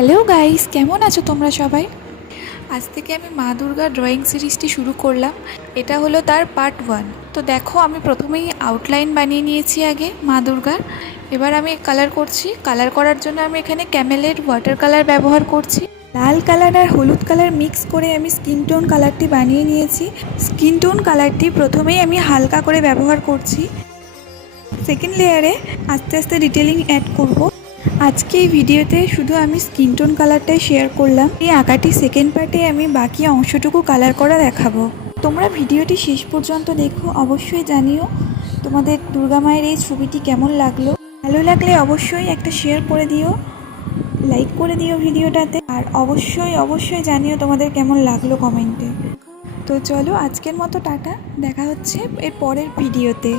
Hello guys, কেমন আছো তোমরা সবাই? আজ থেকে আমি মা দুর্গার ড্রয়িং সিরিজটি শুরু করলাম। এটা হলো তার পার্ট 1। তো দেখো, আমি প্রথমেই আউটলাইন বানিয়ে নিয়েছি আগে মা দুর্গার। এবার আমি কালার করছি। কালার করার জন্য আমি এখানে ক্যামেলের ওয়াটার কালার ব্যবহার করছি। লাল কালার আর হলুদ কালার মিক্স করে আমি স্কিন টোন কালারটি বানিয়ে নিয়েছি। স্কিন টোন কালারটি প্রথমেই আমি হালকা করে ব্যবহার করছি। সেকেন্ড লেয়ারে আস্তে আস্তে ডিটেলিং অ্যাড করব। আজকে এই ভিডিওতে শুধু আমি স্কিন টোন কালারটাই শেয়ার করলাম। এই আঁকাটি সেকেন্ড পার্টে আমি বাকি অংশটুকু কালার করা দেখাবো। তোমরা ভিডিওটি শেষ পর্যন্ত দেখো, অবশ্যই জানিও তোমাদের দুর্গা মায়ের এই ছবিটি কেমন লাগলো। ভালো লাগলে অবশ্যই একটা শেয়ার করে দিও, লাইক করে দিও ভিডিওটাতে, আর অবশ্যই জানিও তোমাদের কেমন লাগলো কমেন্টে। তো চলো, আজকের মতো টাটা, দেখা হচ্ছে এর পরের ভিডিওতে।